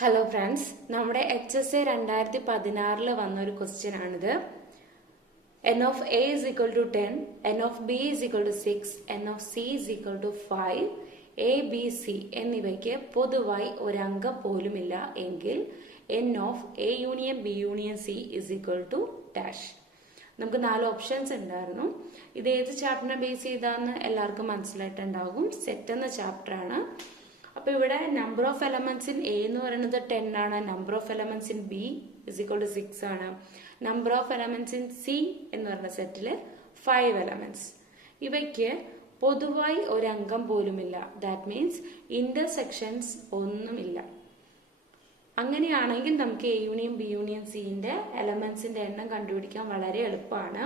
Hello friends, നമ്മുടെ HSA 2016 വന്ന ഒരു ക്വസ്റ്റ്യൻ ആണിത്. n of a is equal to 10, n of b is equal to 6, n of c is equal to 5, a, b, c എന്നിവയ്ക്ക് പൊതുവായി ഒരംഗം പോലുമില്ല എങ്കിൽ n of a union b union c is equal to dash. നമുക്ക് 4 options ഉണ്ടായിരുന്നു. ഇത് ഏത് ചാപ്റ്ററിനെ base ചെയ്താന്ന് എല്ലാവർക്കും മനസ്സിലായിട്ടുണ്ടാകും. Set എന്ന ചാപ്റ്റർ ആണ്. അപ്പോൾ ഇവിടെ number of elements in A എന്ന് പറയുന്നത് 10 ആണ്. Number of elements in B is equal to 6 ആണ്. Number of elements in C എന്ന് പറയുന്ന സെറ്റിൽ 5 എലമെന്റ്സ്. ഇവയ്ക്ക് പൊതുവായി ഒരു അംഗം പോലുമില്ല. ദാറ്റ് മീൻസ് ഇന്റർസെക്ഷൻസ് ഒന്നുമില്ല. അങ്ങനെയാണെങ്കിൽ നമുക്ക് എ യൂണിയൻ ബി യൂണിയൻ സിന്റെ എലമെന്റ്സിന്റെ എണ്ണം കണ്ടുപിടിക്കാൻ വളരെ എളുപ്പമാണ്.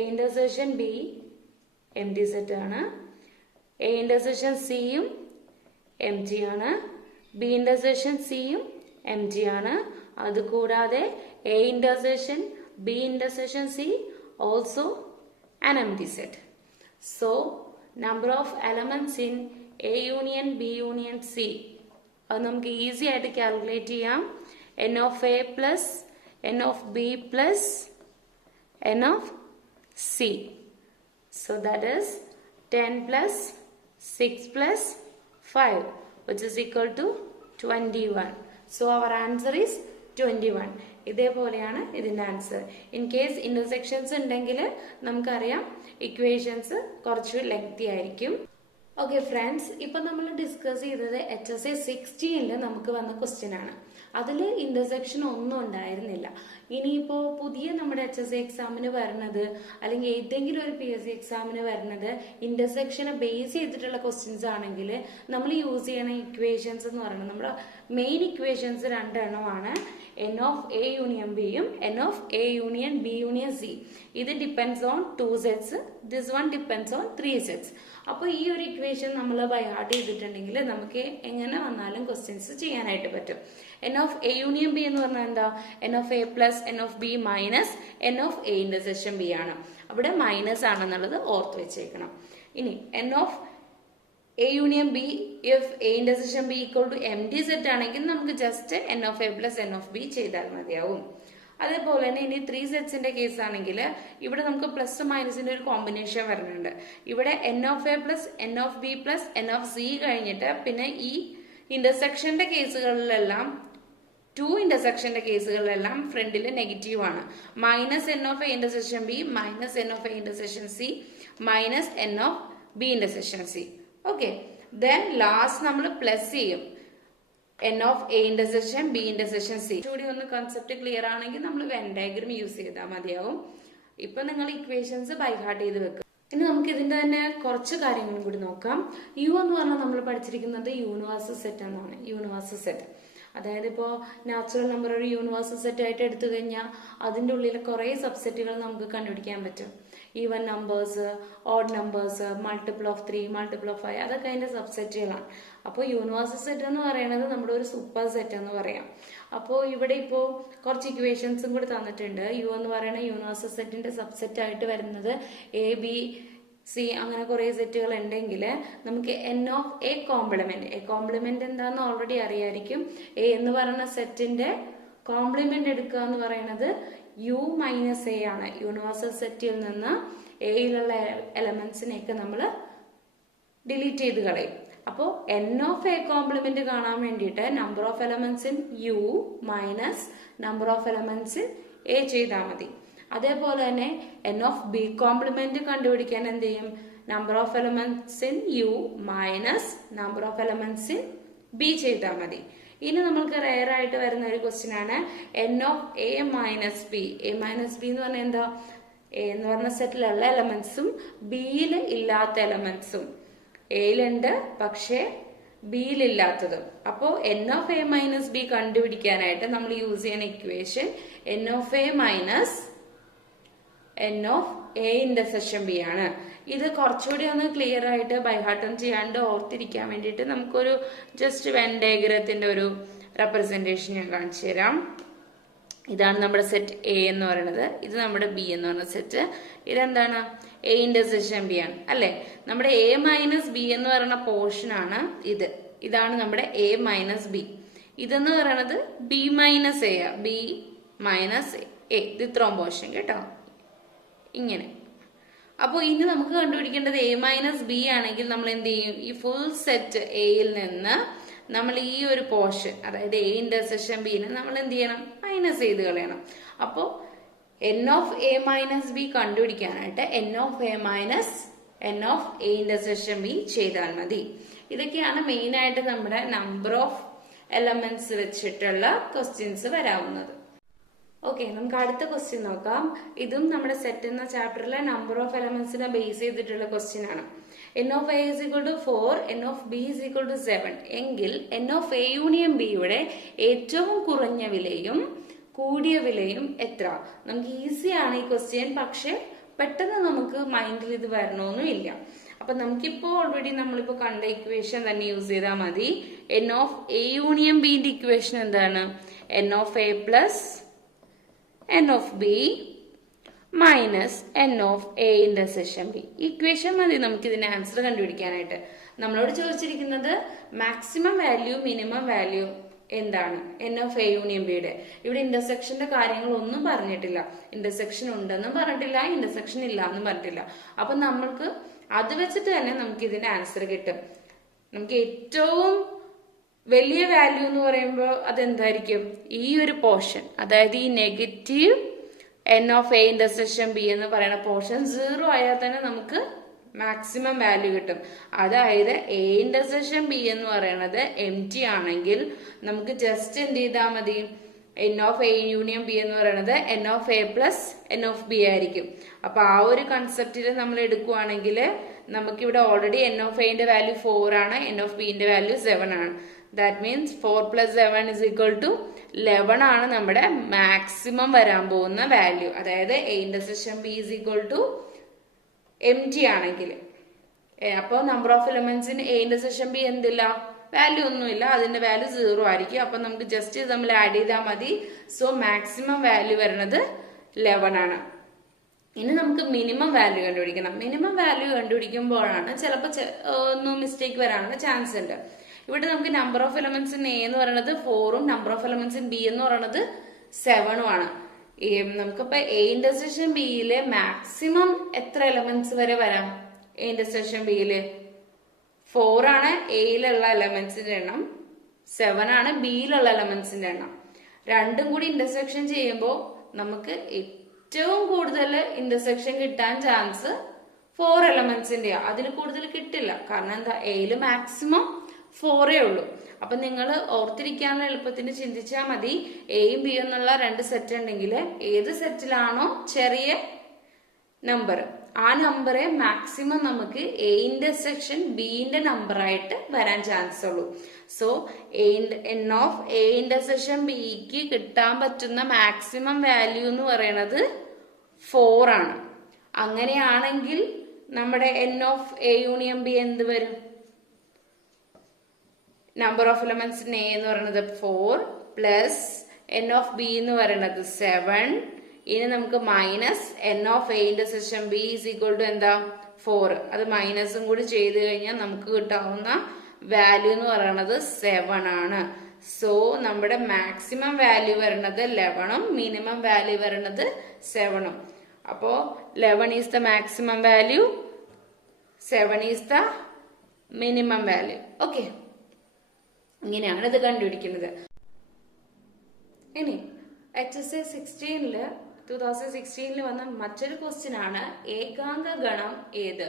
A intersection B M T set ആണ്. എ ഇന്റർസെക്ഷൻ സിയും എം ടി ആണ്. ബി ഇന്റർസെക്ഷൻ സിയും എം ടി ആണ്. അതുകൂടാതെ A intersection B intersection C also an empty set. So number of elements in A union B union C അത് നമുക്ക് easy ആയിട്ട് calculate ചെയ്യാം. n of A plus n of B plus n of C. So that is 10 plus 6 plus 5 which is equal to 21. So our answer is 21. ഇതേപോലെയാണ് ഇതിന്റെ answer. In case intersections ഉണ്ടെങ്കിൽ നമുക്കറിയാം equations കുറച്ച് lengthy ആയിരിക്കും. Okay friends, ഇപ്പൊ നമ്മൾ discuss ചെയ്തത് HSA 16 നമുക്ക് വന്ന ക്വസ്റ്റ്യൻ ആണ്. അതിൽ ഇന്റർസെക്ഷൻ ഒന്നും ഉണ്ടായിരുന്നില്ല. ഇനിയിപ്പോ പുതിയ നമ്മുടെ HSA എക്സാമിന് വരുന്നത് അല്ലെങ്കിൽ ഏതെങ്കിലും ഒരു PSC എക്സാമിന് വരുന്നത് ഇന്റർസെക്ഷനെ ബേസ് ചെയ്തിട്ടുള്ള ക്വസ്റ്റ്യൻസ് ആണെങ്കിൽ നമ്മൾ യൂസ് ചെയ്യണ ഇക്വേഷൻസ് എന്ന് പറയുന്നത് നമ്മുടെ മെയിൻ ഇക്വേഷൻസ് രണ്ടെണ്ണമാണ്. n of A union B യും n of A union B union C. ഇത് depends on 2 sets. This one depends on 3 sets. അപ്പോൾ ഈ ഒരു ഇക്വേഷൻ നമ്മൾ ബൈ ഹാർട്ട് ചെയ്തിട്ടുണ്ടെങ്കിൽ നമുക്ക് എങ്ങനെ വന്നാലും ക്വസ്റ്റ്യൻസ് ചെയ്യാനായിട്ട് പറ്റും. n of A union B എന്ന് പറഞ്ഞാൽ എന്താ? n of A plus n of B minus n of A intersection B ആണ്. അവിടെ മൈനസ് ആണെന്നുള്ളത് ഓർത്ത് വെച്ചേക്കണം. ഇനി n of A union B if A intersection B equal to empty set ആണെങ്കിൽ നമുക്ക് just n of A plus n of B ചെയ്താൽ മതിയാവും. അതേപോലെ തന്നെ ഇനി 3 സെറ്റ്സിന്റെ കേസ് ആണെങ്കിൽ ഇവിടെ നമുക്ക് പ്ലസ് മൈനസിന്റെ ഒരു കോമ്പിനേഷൻ വരുന്നുണ്ട്. ഇവിടെ n of A plus n of B plus n of C കഴിഞ്ഞിട്ട് പിന്നെ ഈ ഇന്റർസെക്ഷന്റെ കേസുകളിലെല്ലാം 2 ഇന്റർസെക്ഷന്റെ കേസുകളിലെല്ലാം ഫ്രണ്ടിൽ നെഗറ്റീവ് ആണ്. Minus n of A intersection B minus n of A intersection C minus n of B intersection C. Okay, then last നമ്മൾ plus ചെയ്യും n of A intersection B intersection C. കൂടി ഒന്ന് concept clear ആണെങ്കിൽ നമ്മൾ Venn diagram use ചെയ്താൽ മതിയാവും. ഇപ്പൊ നിങ്ങൾ ഇക്വേഷൻസ് ബൈ ഹാർട്ട് ചെയ്ത് വെക്കുക. ഇനി നമുക്ക് ഇതിന്റെ തന്നെ കുറച്ച് കാര്യങ്ങളും കൂടി നോക്കാം. യു എന്ന് പറഞ്ഞാൽ നമ്മൾ പഠിച്ചിരിക്കുന്നത് യൂണിവേഴ്സൽ സെറ്റ് എന്നാണ്. യൂണിവേഴ്സൽ സെറ്റ് അതായത് ഇപ്പോൾ നാച്ചുറൽ നമ്പർ ഒരു യൂണിവേഴ്സൽ സെറ്റ് ആയിട്ട് എടുത്തു കഴിഞ്ഞാൽ അതിൻ്റെ ഉള്ളിൽ കുറേ സബ്സെറ്റുകൾ നമുക്ക് കണ്ടുപിടിക്കാൻ പറ്റും. Even numbers, odd numbers, multiple of 3, multiple of 5 അതൊക്കെ അതിന്റെ സബ്സെറ്റുകളാണ്. അപ്പോൾ യൂണിവേഴ്സൽ സെറ്റ് എന്ന് പറയുന്നത് നമ്മുടെ ഒരു സൂപ്പർ സെറ്റ് എന്ന് പറയാം. അപ്പോൾ ഇവിടെ ഇപ്പോൾ കുറച്ച് ഇക്വേഷൻസും കൂടി തന്നിട്ടുണ്ട്. യു എന്ന് പറയുന്ന യൂണിവേഴ്സൽ സെറ്റിന്റെ സബ്സെറ്റ് ആയിട്ട് വരുന്നത് A, B, C അങ്ങനെ കുറെ സെറ്റുകൾ ഉണ്ടെങ്കിൽ നമുക്ക് n of A complement. A complement എന്താന്ന് ഓൾറെഡി അറിയായിരിക്കും. എ എന്ന് പറയുന്ന സെറ്റിന്റെ കോംപ്ലിമെന്റ് എടുക്കുക എന്ന് പറയുന്നത് U മൈനസ് A ആണ്. യൂണിവേഴ്സൽ സെറ്റിൽ നിന്ന് എയിലുള്ള എലമെന്റ്സിനെയൊക്കെ നമ്മൾ ഡിലീറ്റ് ചെയ്ത് കളയും. അപ്പോൾ n of A കോംപ്ലിമെന്റ് കാണാൻ വേണ്ടിയിട്ട് number of elements in U minus number of elements in A ചെയ്താൽ മതി. അതേപോലെ തന്നെ n of B കോംപ്ലിമെന്റ് കണ്ടുപിടിക്കാൻ എന്ത് ചെയ്യും? Number of elements in U minus number of elements in B ചെയ്താൽ മതി. ഇനി നമ്മൾക്ക് റെയർ ആയിട്ട് വരുന്ന ഒരു ക്വസ്റ്റ്യൻ ആണ് n of A minus B. A minus B എന്ന് പറഞ്ഞാൽ എന്താ? A എന്ന് പറഞ്ഞ സെറ്റിലുള്ള എലമെന്റ്സും ബിയിൽ ഇല്ലാത്ത എലമെന്റ്സും എയിലുണ്ട് പക്ഷേ ബിയിൽ ഇല്ലാത്തതും. അപ്പോൾ n of A minus B കണ്ടുപിടിക്കാനായിട്ട് നമ്മൾ യൂസ് ചെയ്യുന്ന equation n of A minus n of A intersection B ആണ്. ഇത് കുറച്ചുകൂടി ഒന്ന് ക്ലിയർ ആയിട്ട് ബൈഹാർട്ടം ചെയ്യാണ്ട് ഓർത്തിരിക്കാൻ വേണ്ടിയിട്ട് നമുക്കൊരു ജസ്റ്റ് വെൻ ഡയഗ്രത്തിന്റെ ഒരു റെപ്രസെന്റേഷൻ ഞാൻ കാണിച്ചു തരാം. ഇതാണ് നമ്മുടെ സെറ്റ് എ എന്ന് പറയുന്നത്. ഇത് നമ്മുടെ ബി എന്ന് പറയുന്ന സെറ്റ്. ഇതെന്താണ്? എ ഇന്റർസെക്ഷൻ ബി ആണ് അല്ലെ. നമ്മുടെ എ മൈനസ് ബി എന്ന് പറയുന്ന പോർഷൻ ആണ് ഇത്. ഇതാണ് നമ്മുടെ എ മൈനസ് ബി. ഇതെന്ന് പറയണത് B minus A, B minus A, ഇത് ഇത്രയും പോർഷൻ കേട്ടോ, ഇങ്ങനെ. അപ്പോൾ ഇനി നമുക്ക് കണ്ടുപിടിക്കേണ്ടത് എ മൈനസ് ബി ആണെങ്കിൽ നമ്മൾ എന്ത് ചെയ്യും, ഈ ഫുൾ സെറ്റ് എയിൽ നിന്ന് നമ്മൾ ഈ ഒരു പോർഷൻ, അതായത് എ ഇന്റർസെക്ഷൻ ബിനെ നമ്മൾ എന്ത് ചെയ്യണം, മൈനസ് ചെയ്ത് കളയണം. അപ്പോൾ N of A minus B കണ്ടുപിടിക്കാനായിട്ട് N of A minus N of A intersection B ചെയ്താൽ മതി. ഇതൊക്കെയാണ് മെയിൻ ആയിട്ട് നമ്മുടെ നമ്പർ ഓഫ് എലമെന്റ്സ് വെച്ചിട്ടുള്ള ക്വസ്റ്റ്യൻസ് വരാവുന്നത്. ഓക്കെ, നമുക്ക് അടുത്ത ക്വസ്റ്റ്യൻ നോക്കാം. ഇതും നമ്മുടെ സെറ്റ് എന്ന ചാപ്റ്ററിലെ നമ്പർ ഓഫ് എലമെന്റ്സിനെ ബേസ് ചെയ്തിട്ടുള്ള ക്വസ്റ്റ്യൻ ആണ്. N of A is equal to 4, N of B is equal to 7 എങ്കിൽ എൻ ഓഫ് എ യൂണിയൻ ബിയുടെ ഏറ്റവും കുറഞ്ഞ വിലയും കൂടിയ വിലയും എത്ര? നമുക്ക് ഈസിയാണ് ഈ ക്വസ്റ്റ്യൻ, പക്ഷെ പെട്ടെന്ന് നമുക്ക് മൈൻഡിൽ ഇത് വരണമെന്നും ഇല്ല. അപ്പൊ നമുക്കിപ്പോ ഓൾറെഡി നമ്മളിപ്പോ കണ്ട ഇക്വേഷൻ തന്നെ യൂസ് ചെയ്താൽ മതി. എൻ ഓഫ് എ യൂണിയൻ ബിന്റെ ഇക്വേഷൻ എന്താണ്? N of A plus N of B minus N of A intersection B. Equation മതി നമുക്ക് ഇതിന്റെ ആൻസർ കണ്ടുപിടിക്കാനായിട്ട്. നമ്മളോട് ചോദിച്ചിരിക്കുന്നത് മാക്സിമം വാല്യൂ മിനിമം വാല്യൂ എന്താണ് എൻ ഓഫ് എ യൂണിയൻ ബിയുടെ. ഇവിടെ ഇന്റർസെക്ഷന്റെ കാര്യങ്ങളൊന്നും പറഞ്ഞിട്ടില്ല. ഇന്റർസെക്ഷൻ ഉണ്ടെന്നും പറഞ്ഞിട്ടില്ല, ഇന്റർസെക്ഷൻ ഇല്ല എന്നും പറഞ്ഞിട്ടില്ല. അപ്പൊ നമ്മൾക്ക് അത് വെച്ചിട്ട് തന്നെ നമുക്ക് ഇതിന്റെ ആൻസർ കിട്ടും. നമുക്ക് ഏറ്റവും വലിയ വാല്യൂ എന്ന് പറയുമ്പോൾ അതെന്തായിരിക്കും? ഈ ഒരു പോർഷൻ, അതായത് ഈ negative N of A intersection B എന്ന് പറയുന്ന പോർഷൻ 0 ആയാൽ തന്നെ നമുക്ക് മാക്സിമം വാല്യൂ കിട്ടും. അതായത് എ ഇന്റർസെക്ഷൻ ബി എന്ന് പറയുന്നത് എം ടി ആണെങ്കിൽ നമുക്ക് ജസ്റ്റ് എന്ത് ചെയ്താൽ മതി, N of A union B എന്ന് പറയുന്നത് N of A plus N of B ആയിരിക്കും. അപ്പൊ ആ ഒരു കൺസെപ്റ്റിൽ നമ്മൾ എടുക്കുവാണെങ്കിൽ നമുക്കിവിടെ ഓൾറെഡി എൻ ഓഫ് എന്റെ വാല്യൂ 4 ആണ്, എൻ ഓഫ് ബിന്റെ വാല്യൂ 7 ആണ്. That means 4 + 7 is equal to 11 ആണ് നമ്മുടെ മാക്സിമം വരാൻ പോകുന്ന വാല്യൂ. അതായത് A intersection B is equal to empty ആണെങ്കിൽ. അപ്പോൾ നമ്പർ ഓഫ് എലമെന്റ്സിന് എ ഇന്റർസെക്ഷൻ ബി എന്തില്ല, വാല്യൂ ഒന്നുമില്ല, അതിന്റെ വാല്യൂ 0 ആയിരിക്കും. അപ്പൊ നമുക്ക് ജസ്റ്റ് നമ്മൾ ആഡ് ചെയ്താൽ മതി. സോ മാക്സിമം വാല്യൂ വരുന്നത് 11 ആണ്. ഇനി നമുക്ക് മിനിമം വാല്യൂ കണ്ടുപിടിക്കണം. മിനിമം വാല്യൂ കണ്ടുപിടിക്കുമ്പോഴാണ് ചിലപ്പോൾ ഒന്ന് മിസ്റ്റേക്ക് വരാനുള്ള ചാൻസ് ഉണ്ട്. ഇവിടെ നമുക്ക് number of elements in A എന്ന് പറയുന്നത് 4ഉം number of elements in B എന്ന് പറയുന്നത് 7ഉം ആണ്. നമുക്കിപ്പോ എ ഇന്റർസെക്ഷൻ ബിയിലെ മാക്സിമം എത്ര എലമെന്റ്സ് വരെ വരാം? എ ഇന്റർസെക്ഷൻ ബിയില് 4 ആണ് എയിലുള്ള എലമെന്റ്സിന്റെ എണ്ണം, 7 ആണ് ബിയിലുള്ള എലമെന്റ്സിന്റെ എണ്ണം. രണ്ടും കൂടി ഇന്റർസെക്ഷൻ ചെയ്യുമ്പോൾ നമുക്ക് ഏറ്റവും കൂടുതൽ ഇന്റർസെക്ഷൻ കിട്ടാൻ ചാൻസ് 4 എലമെന്റ്സിന്റെ. അതിൽ കൂടുതൽ കിട്ടില്ല. കാരണം എന്താ, എയില് മാക്സിമം 4 ഉള്ളൂ. അപ്പൊ നിങ്ങൾ ഓർത്തിരിക്കാനുള്ള എളുപ്പത്തിന് ചിന്തിച്ചാൽ മതി, എയും ബിയും എന്നുള്ള 2 സെറ്റ് ഉണ്ടെങ്കിൽ ഏത് സെറ്റിലാണോ ചെറിയ നമ്പർ ആ നമ്പറെ മാക്സിമം നമുക്ക് എ ഇന്റർസെക്ഷൻ ബിന്റെ നമ്പർ ആയിട്ട് വരാൻ ചാൻസ് ഉള്ളൂ. So N of A intersection ബിക്ക് കിട്ടാൻ പറ്റുന്ന മാക്സിമം വാല്യൂ എന്ന് പറയുന്നത് 4 ആണ്. അങ്ങനെയാണെങ്കിൽ നമ്മുടെ N of A union B എന്ത് വരും? Number of elements in A എന്ന് പറയുന്നത് 4 പ്ലസ് എൻ ഓഫ് ബി എന്ന് പറയുന്നത് 7. ഇനി നമുക്ക് minus N of A intersection B is equal to എന്താ, 4. അത് മൈനസും കൂടി ചെയ്ത് കഴിഞ്ഞാൽ നമുക്ക് കിട്ടാവുന്ന വാല്യൂ എന്ന് പറയുന്നത് 7 ആണ്. സോ നമ്മുടെ മാക്സിമം വാല്യൂ വരുന്നത് 11ഉം മിനിമം വാല്യൂ വരുന്നത് 7ഉം. അപ്പോ 11 is the maximum value, 7 is the minimum value. Okay, ഇങ്ങനെയാണ് ഇത് കണ്ടുപിടിക്കുന്നത്. ഇനി എക്സസൈസ് 2016 വന്ന മറ്റൊരു ക്വസ്റ്റ്യൻ ആണ് ഏകാംഗ ഗണം ഏത്?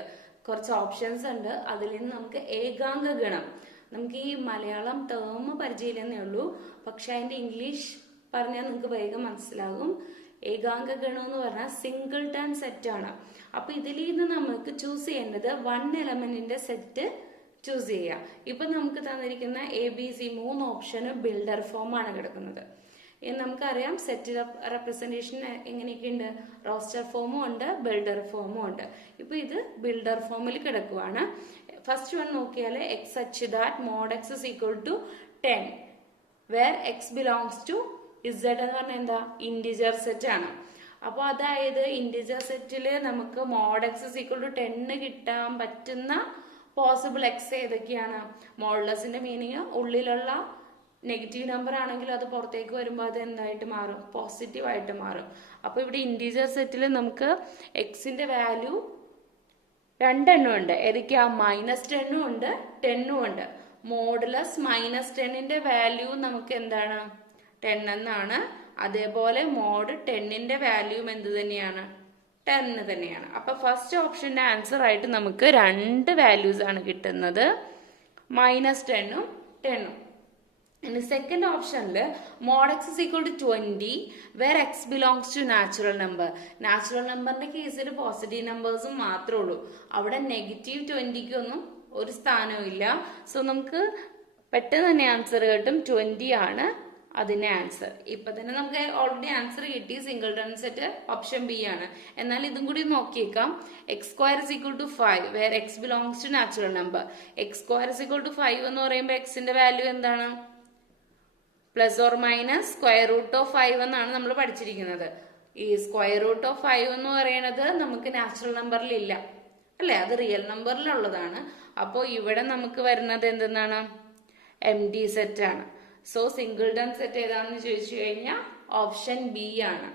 കുറച്ച് ഓപ്ഷൻസ് ഉണ്ട്, അതിൽ നിന്ന് നമുക്ക് ഏകാംഗ ഗണം, നമുക്ക് ഈ മലയാളം ടേം പരിചയമില്ലെന്നേ ഉള്ളൂ, പക്ഷെ അതിന്റെ ഇംഗ്ലീഷ് പറഞ്ഞാൽ നിങ്ങൾക്ക് വേഗം മനസ്സിലാകും. ഏകാംഗ ഗണം എന്ന് പറഞ്ഞാൽ സിംഗിൾ ടൺ സെറ്റ് ആണ്. അപ്പൊ ഇതിൽ നിന്ന് നമുക്ക് ചൂസ് ചെയ്യേണ്ടത് 1 എലമെന്റിന്റെ സെറ്റ് ചൂസ് ചെയ്യാം. ഇപ്പൊ നമുക്ക് തന്നിരിക്കുന്ന ABC 3 ഓപ്ഷന് ബിൽഡർ ഫോം ആണ് കിടക്കുന്നത്. നമുക്കറിയാം സെറ്റ് റെപ്രസെന്റേഷൻ എങ്ങനെയൊക്കെ ഉണ്ട്, റോസ്റ്റർ ഫോമും ഉണ്ട് ബിൽഡർ ഫോമും ഉണ്ട്. ഇപ്പൊ ഇത് ബിൽഡർ ഫോമിൽ കിടക്കുവാണ്. ഫസ്റ്റ് വൺ നോക്കിയാൽ X such that mod X is equal to 10 where X belongs to Z എന്ന് പറഞ്ഞാൽ എന്താ, ഇന്റിജർ സെറ്റ് ആണ്. അപ്പൊ അതായത് ഇന്റിജർ സെറ്റില് നമുക്ക് mod X is equal to 10 കിട്ടാൻ പറ്റുന്ന പോസിബിൾ എക്സ് ഏതൊക്കെയാണ്? മോഡുലസിന്റെ മീനിങ് ഉള്ളിലുള്ള നെഗറ്റീവ് നമ്പർ ആണെങ്കിൽ അത് പുറത്തേക്ക് വരുമ്പോൾ അത് എന്തായിട്ട് മാറും? പോസിറ്റീവ് ആയിട്ട് മാറും. അപ്പൊ ഇവിടെ ഇന്റീജർ സെറ്റിൽ നമുക്ക് എക്സിന്റെ വാല്യൂ രണ്ടെണ്ണം ഉണ്ട്. ഏതൊക്കെയാ? -10 ഉണ്ട്, 10 ഉണ്ട്. മോഡുലസ് -10ന്റെ വാല്യൂ നമുക്ക് എന്താണ്? 10 എന്നാണ്. അതേപോലെ മോഡ് 10ന്റെ വാല്യൂം എന്ത് തന്നെയാണ്? 10 തന്നെയാണ്. അപ്പൊ ഫസ്റ്റ് ഓപ്ഷന്റെ ആൻസർ ആയിട്ട് നമുക്ക് രണ്ട് വാല്യൂസ് ആണ് കിട്ടുന്നത്, -10ഉം 10ഉം. ഇനി സെക്കൻഡ് ഓപ്ഷനില് mod X is equal to 20 where X belongs to natural number. Natural നമ്പറിന്റെ കേസിൽ പോസിറ്റീവ് നമ്പേഴ്സും മാത്രമേ ഉള്ളൂ. അവിടെ നെഗറ്റീവ് 20ക്കൊന്നും ഒരു സ്ഥാനവും ഇല്ല. സോ നമുക്ക് പെട്ടെന്ന് തന്നെ ആൻസർ കിട്ടും, 20 ആണ് അതിന്റെ ആൻസർ. ഇപ്പൊ തന്നെ നമുക്ക് ഓൾറെഡി ആൻസർ കിട്ടി, സിംഗിൾട്ടൺ സെറ്റ് ഓപ്ഷൻ ബി ആണ്. എന്നാൽ ഇതും കൂടി നോക്കിയേക്കാം. x² is equal to 5 where X belongs to natural number. x² is equal to 5 എന്ന് പറയുമ്പോൾ എക്സിന്റെ വാല്യൂ എന്താണ്? +or- √5 എന്നാണ് നമ്മൾ പഠിച്ചിരിക്കുന്നത്. ഈ √5 എന്ന് പറയുന്നത് നമുക്ക് നാച്ചുറൽ നമ്പറിൽ ഇല്ല അല്ലെ, അത് റിയൽ നമ്പറിലുള്ളതാണ്. അപ്പോൾ ഇവിടെ നമുക്ക് വരുന്നത് എന്തെന്നാണ്? empty സെറ്റ് ആണ്. സോ സിംഗിൾട്ടൺ സെറ്റ് ഏതാണെന്ന് ചോദിച്ചു കഴിഞ്ഞാൽ ഓപ്ഷൻ ബി ആണ്.